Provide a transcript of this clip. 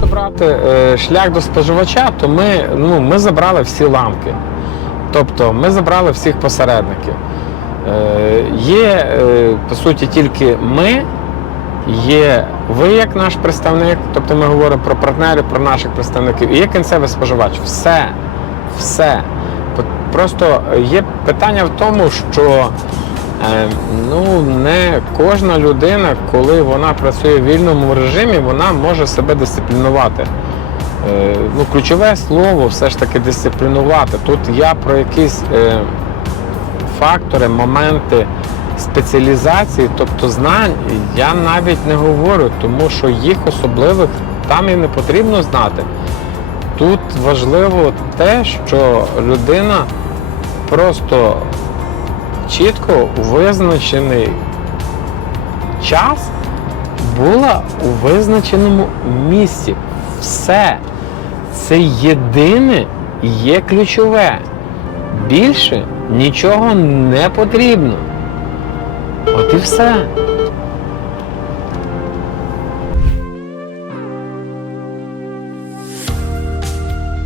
Якщо брати е, шлях до споживача, то ми, ну, ми забрали всі ламки. Тобто ми забрали всіх посередників. Е, є, е, по суті, тільки ми, є ви як наш представник, тобто ми говоримо про партнерів, про наших представників, і є кінцевий споживач. Все. Все. Просто є питання в тому, що ну, не кожна людина, коли вона працює в вільному режимі, вона може себе дисциплінувати. Е, ну, ключове слово все ж таки дисциплінувати. Тут я про якісь е, фактори, моменти спеціалізації, тобто знань, я навіть не говорю, тому що їх особливих там і не потрібно знати. Тут важливо те, що людина просто чітко визначений час була у визначеному місці. Все. Це єдине є ключове. Більше нічого не потрібно. От і все.